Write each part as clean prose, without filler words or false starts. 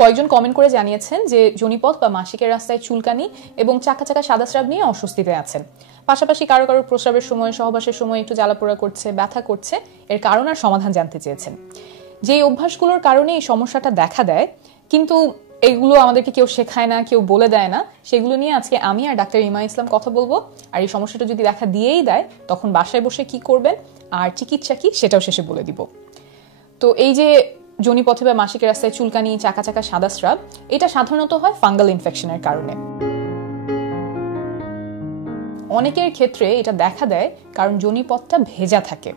কয়েকজন কমেন্ট করে জানিয়েছেন যে যোনিপথ বা মাসিকের রাস্তায় চুলকানি এবং চাকা চাকা সাদা স্রাব নিয়ে অস্বস্তিতে আছেন। পাশাপাশি কারো কারো প্রস্রাবের সময়, সহবাসের সময় একটু জ্বালাপোড়া করছে, ব্যথা করছে, এর কারণ আর সমাধান জানতে চেয়েছেন। যেই অভ্যাসগুলোর কারণে এই সমস্যাটা দেখা দেয় কিন্তু এগুলো আমাদেরকে কেউ শেখায় না, কেউ বলে দেয় না, সেগুলো নিয়ে আজকে আমি আর ডাক্তার ইমা ইসলাম কথা বলবো। আর এই সমস্যাটা যদি দেখা দিয়েই দেয় তখন বাসায় বসে কি করবেন আর চিকিৎসা কি সেটাও শেষে বলে দিব। তো এই যে যোনিপথে বা মাসিকের রাস্তায় চুলকানি, চাকা চাকা সাদা স্রাব, এটা সাধারণত হয় ফাঙ্গাল ইনফেকশনের কারণে। অনেকের ক্ষেত্রে এটা দেখা দেয় কারণ যোনিপথটা ভেজা থাকে।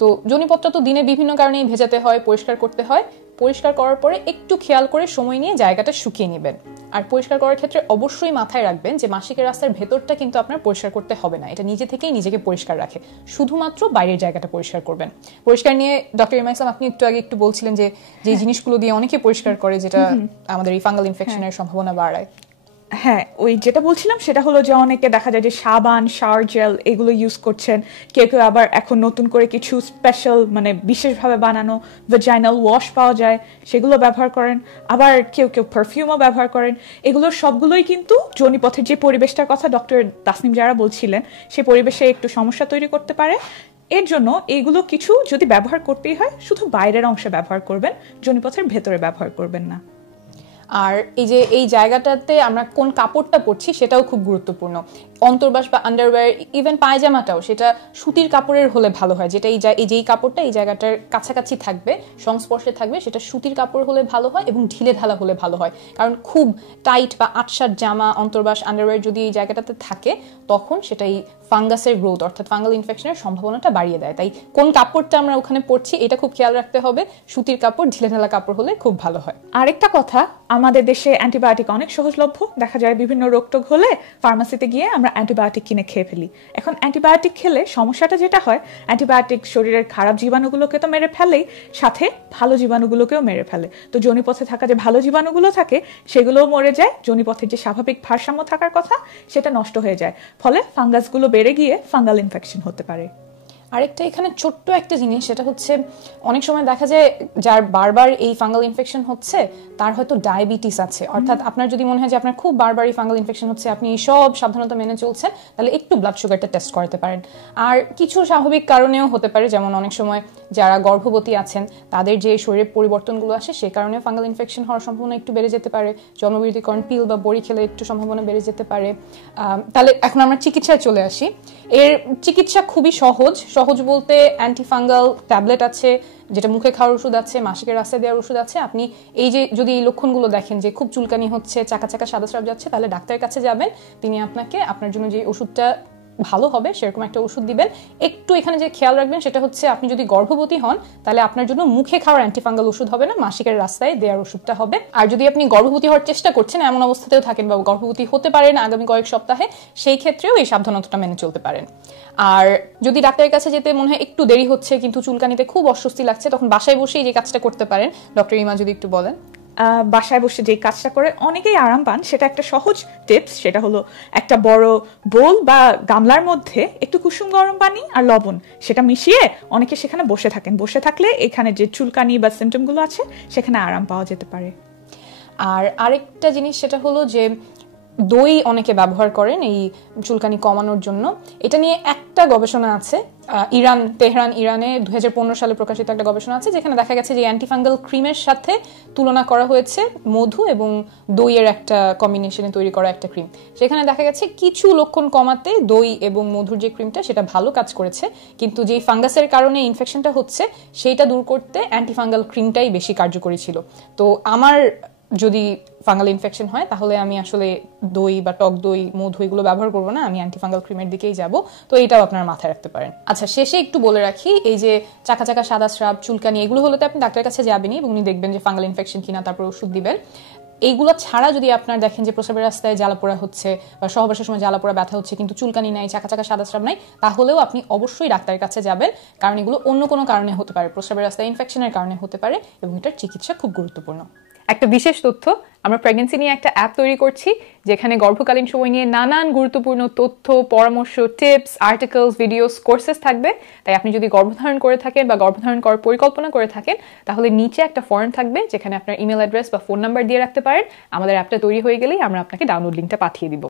তো যোনিপথটা তো দিনে বিভিন্ন কারণেই ভেজাতে হয়, পরিষ্কার করতে হয়। পরিষ্কার করার পরে একটু খেয়াল করে সময় নিয়ে জায়গাটা শুকিয়ে নেবেন। আর পরিষ্কার করার ক্ষেত্রে অবশ্যই মাথায় রাখবেন যে মাসিকের রাস্তার ভেতরটা কিন্তু আপনার পরিষ্কার করতে হবে না, এটা নিজে থেকেই নিজেকে পরিষ্কার রাখে, শুধুমাত্র বাইরের জায়গাটা পরিষ্কার করবেন। পরিষ্কার নিয়ে ডক্টর ইমা ইসলাম আপনি একটু আগে বলছিলেন যে যে জিনিসগুলো দিয়ে অনেকে পরিষ্কার করে যেটা আমাদের এই ফাঙ্গাল ইনফেকশনের সম্ভাবনা বাড়ায়। হ্যাঁ, ওই যেটা বলছিলাম সেটা হলো যে অনেকে দেখা যায় যে সাবান, শাওয়ার জেল এগুলো ইউজ করছেন, কেউ কেউ আবার এখন নতুন করে কিছু স্পেশাল মানে বিশেষভাবে বানানো ভ্যাজাইনাল ওয়াশ পাওয়া যায়, সেগুলো ব্যবহার করেন। আবার কেউ কেউ পারফিউমও ব্যবহার করেন। এগুলো সবগুলোই কিন্তু যোনিপথের যে পরিবেশটার কথা ডক্টর তাসনিম যারা বলছিলেন সেই পরিবেশে একটু সমস্যা তৈরি করতে পারে। এর জন্য এইগুলো কিছু যদি ব্যবহার করতেই হয় শুধু বাইরের অংশে ব্যবহার করবেন, যোনিপথের ভেতরে ব্যবহার করবেন না। আর এই যে এই জায়গাটাতে আমরা কোন কাপড়টা পরছি সেটাও খুব গুরুত্বপূর্ণ। অন্তর্বাস বা আন্ডারওয়্যার, ইভেন পায়জামাটাও সেটা সুতির কাপড়ের হলে ভালো হয়, যেটা যেই কাপড়টা এই জায়গাটার কাছাকাছি থাকবে, সংস্পর্শে থাকবে, সেটা সুতির কাপড় হলে ভালো হয় এবং ঢিলে ঢালা হলে ভালো হয়। কারণ খুব টাইট বা আটসাট জামা, অন্তর্বাস, আন্ডারওয়্যার যদি এই জায়গাটাতে থাকে তখন সেটাই ফাঙ্গাসের গ্রোথ অর্থাৎ ফাঙ্গাল ইনফেকশনের সম্ভাবনাটা বাড়িয়ে দেয়। তাই কোন কাপড়টা আমরা ওখানে পরছি এটা খুব খেয়াল রাখতে হবে। সুতির কাপড়, ঢিলে ঢালা কাপড় হলে খুব ভালো হয়। আরেকটা কথা, আমাদের দেশে অ্যান্টিবায়োটিক অনেক সহজলভ্য। দেখা যায় বিভিন্ন রোগ টোগ হলে ফার্মাসিতে গিয়ে আমরা অ্যান্টিবায়োটিক কিনে খেয়ে ফেলি। এখন অ্যান্টিবায়োটিক খেলে সমস্যাটা যেটা হয়, অ্যান্টিবায়োটিক শরীরের খারাপ জীবাণুগুলোকে তো মেরে ফেলেই, সাথে ভালো জীবাণুগুলোকেও মেরে ফেলে। তো যোনিপথে থাকা যে ভালো জীবাণুগুলো থাকে সেগুলোও মরে যায়, যোনিপথের যে স্বাভাবিক ভারসাম্য থাকার কথা সেটা নষ্ট হয়ে যায়, ফলে ফাঙ্গাসগুলো বেড়ে গিয়ে ফাঙ্গাল ইনফেকশন হতে পারে। আরেকটা এখানে ছোট্ট একটা জিনিস, সেটা হচ্ছে অনেক সময় দেখা যায় যার বারবার এই ফাঙ্গাল ইনফেকশন হচ্ছে তার হয়তো ডায়াবেটিস আছে। অর্থাৎ আপনার যদি মনে হয় যে আপনার খুব বারবার এই ফাঙ্গাল ইনফেকশন হচ্ছে, আপনি সব সাবধানতা মেনে চলছেন, তাহলে একটু ব্লাড সুগারটা টেস্ট করাতে পারেন। আর কিছু স্বাভাবিক কারণেও হতে পারে, যেমন অনেক সময় যারা গর্ভবতী আছেন তাদের যে শরীরের পরিবর্তনগুলো আসে সে কারণে ফাঙ্গাল ইনফেকশন হওয়ার সম্ভাবনা একটু বেড়ে যেতে পারে। জন্মবিরতিকরণ পিল বা বড়ি খেলে একটু সম্ভাবনা বেড়ে যেতে পারে। তাহলে এখন আমরা চিকিৎসায় চলে আসি। এর চিকিৎসা খুবই সহজ বলতে অ্যান্টিফাঙ্গাল ট্যাবলেট আছে, যেটা মুখে খাওয়ার ওষুধ আছে, মাসিকের রাস্তায় দেওয়ার ওষুধ আছে। আপনি এই যে যদি এই লক্ষণগুলো দেখেন যে খুব চুলকানি হচ্ছে, চাকা চাকা সাদা স্রাব যাচ্ছে, তাহলে ডাক্তারের কাছে যাবেন। তিনি আপনাকে আপনার জন্য যে ওষুধটা ভালো হবে সেরকম একটা ওষুধ দিবেন। একটু এখানে যে খেয়াল রাখবেন সেটা হচ্ছে আপনি যদি গর্ভবতী হন তাহলে আপনার জন্য মুখে খাওয়ার অ্যান্টিফাঙ্গাল ওষুধ হবে না, মাসিকের রাস্তায় দেওয়ার ওষুধটা হবে। আর যদি আপনি গর্ভবতী হওয়ার চেষ্টা করছেন, এমন অবস্থাতেও থাকেন বা গর্ভবতী হতে পারেন আগামী কয়েক সপ্তাহে, সেই ক্ষেত্রেও এই সাবধানতাটা মেনে চলতে পারেন। আর যদি ডাক্তারের কাছে যেতে মনে হয় একটু দেরি হচ্ছে কিন্তু চুলকানিতে খুব অস্বস্তি লাগছে, তখন বাসায় বসেই যে কাজটা করতে পারেন ডক্টর ইমা যদি একটু বলেন। বাসায় বসে যে কাজটা করে অনেকেই আরাম পান সেটা একটা সহজ টিপস, সেটা হলো একটা বড় বোল বা গামলার মধ্যে একটু কুসুম গরম পানি আর লবণ সেটা মিশিয়ে অনেকে সেখানে বসে থাকেন। বসে থাকলে এখানে যে চুলকানি বা সিমটমগুলো আছে সেখানে আরাম পাওয়া যেতে পারে। আর আরেকটা জিনিস সেটা হলো যে দই অনেকে ব্যবহার করেন এই চুলকানি কমানোর জন্য। এটা নিয়ে একটা গবেষণা আছে, তেহরান ইরানে 2015 সালে প্রকাশিত একটা গবেষণা আছে, যেখানে দেখা গেছে যে অ্যান্টিফাঙ্গাল ক্রিমের সাথে তুলনা করা হয়েছে মধু এবং দইয়ের একটা কম্বিনেশনে তৈরি করা একটা ক্রিম। সেখানে দেখা গেছে কিছু লক্ষণ কমাতে দই এবং মধুর যে ক্রিমটা সেটা ভালো কাজ করেছে, কিন্তু যে ফাঙ্গাসের কারণে ইনফেকশনটা হচ্ছে সেইটা দূর করতে অ্যান্টিফাঙ্গাল ক্রিমটাই বেশি কার্যকরী ছিল। তো আমার যদি ফাঙ্গাল ইনফেকশন হয় তাহলে আমি আসলে দই বা টক দই, মধু এগুলো ব্যবহার করবো না, আমি অ্যান্টিফাঙ্গাল ক্রিমের দিকেই যাব। তো এটাও আপনারা মাথায় রাখতে পারেন। আচ্ছা, শেষে একটু বলে রাখি, এই যে চাকা চাকা সাদা স্রাব, চুলকানি এগুলো হলে তো আপনি ডাক্তারের কাছে যাবেনই এবং উনি দেখবেন যে ফাঙ্গাল ইনফেকশন কিনা, তারপর ওষুধ দিবেন। এইগুলো ছাড়া যদি আপনার দেখেন যে প্রস্রাবের রাস্তায় জ্বালাপোড়া হচ্ছে বা সহবাসের সময় জ্বালাপোড়া ব্যথা হচ্ছে কিন্তু চুলকানি নাই, চাকা চাকা সাদা স্রাব নাই, তাহলেও আপনি অবশ্যই ডাক্তারের কাছে যাবেন, কারণ এগুলো অন্য কোনো কারণে হতে পারে, প্রস্রাবের রাস্তায় ইনফেকশনের কারণে হতে পারে এবং এটার চিকিৎসা খুব গুরুত্বপূর্ণ। একটা বিশেষ তথ্য, আমরা প্রেগন্যান্সি নিয়ে একটা অ্যাপ তৈরি করছি যেখানে গর্ভকালীন সময় নিয়ে নানান গুরুত্বপূর্ণ তথ্য, পরামর্শ, টিপস, আর্টিকেলস, ভিডিওস, কোর্সেস থাকবে। তাই আপনি যদি গর্ভধারণ করে থাকেন বা গর্ভধারণ করার পরিকল্পনা করে থাকেন তাহলে নিচে একটা ফর্ম থাকবে যেখানে আপনার ইমেল অ্যাড্রেস বা ফোন নাম্বার দিয়ে রাখতে পারেন। আমাদের অ্যাপটা তৈরি হয়ে গেলেই আমরা আপনাকে ডাউনলোড লিঙ্কটা পাঠিয়ে দিব।